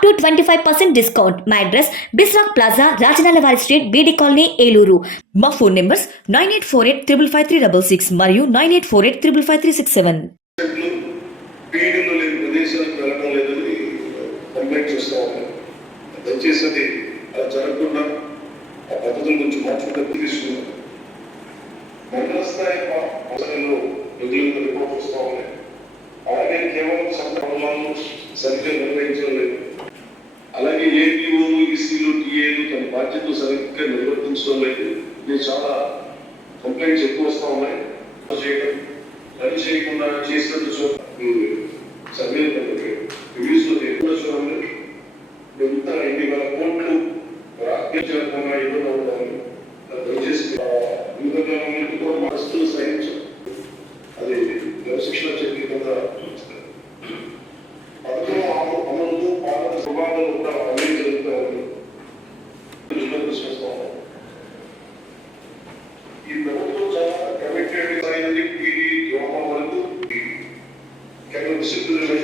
up to twenty five percent discount. మా address బిస్రాక్ plaza Rajanala వారి స్ట్రీట్ బీడీ కాలనీ ఏలూరు మా phone numbers nine eight four eight triple five three double six మరియు nine eight four eight triple five three six seven లేని ప్రదేశాలకు వెళ్ళడం లేదని complaint దయచేసి అది అలా జరగకుండా ఆ పద్ధతుల గురించి మార్చుకుంటే మండల స్థాయి అవసరంలో రిపోర్ట్ ఉన్నాయి అలాగే కేవలం సందర్భాలను సరిగ్గా నిర్వహించడం లేదు అలాగే ఏపీఓలు ఈసీలు టీఏలు తన బాధ్యతలు సరిగ్గా నిర్వర్తించడం లేదు చాలా కంప్లైంట్స్ ఎక్కువ వస్తా ఉన్నాయి. చేయడం పని చేయకుండా చేసినట్టు చూడ సర్వే కేవలం డిసిప్లినరీ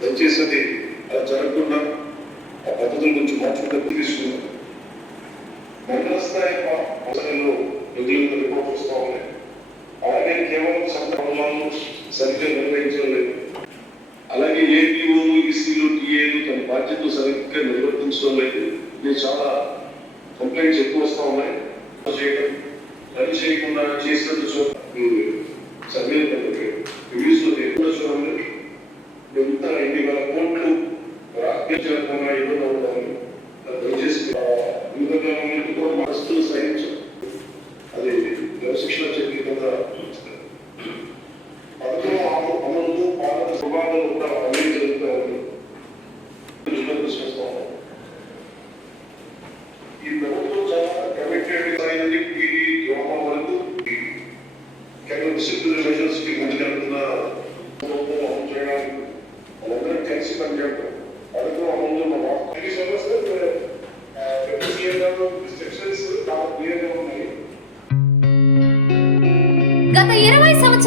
దయచేసి అది అలా జరగకుండా ఆ పద్ధతుల గురించి మార్చుకుంటే తీసుకున్నాం మండల స్థాయి అవసరంలో నిధులు రిపోర్ట్ వస్తా ఉన్నాయి అలాగే కేవలం సందర్భాలను సరిగ్గా నిర్వహించడం లేదు అలాగే ఏపీఓలు ఈసీలు టీఏలు తన బాధ్యతలు సరిగ్గా నిర్వర్తించడం లేదు ఇది చాలా కంప్లైంట్స్ ఎక్కువ వస్తా ఉన్నాయి చేయడం పని చేయకుండా చేసినట్టు చూ సర్వే రివ్యూస్లో ఎక్కువ చూడండి ఎంత ఎన్ని వేల కోట్లు రాజ్యాంగంగా ఇబ్బంది అవుతామని దయచేసి ఇంద్రజాలం కూడా మనస్సులు సహించం అది క్రమశిక్షణ చెప్పి కింద పథకం అమలు అమలు పాలన స్వభావాలు కూడా అమలు జరుగుతామని దృష్టిలో తీసుకొస్తాము ఈ ప్రభుత్వం చాలా కమిటెడ్ అయినది పీడీ యోమ వరకు కేవలం డిసిప్లినరీ మెజర్స్కి ముందుకెళ్తున్న ప్రభుత్వం అమలు చేయడానికి వాళ్ళందరం కలిసి పనిచేయడం పథకం అమలు మా వాస్తవ సమస్య రిస్ట్రిక్షన్స్ చాలా క్లియర్గా ఉన్నాయి గత ఇరవై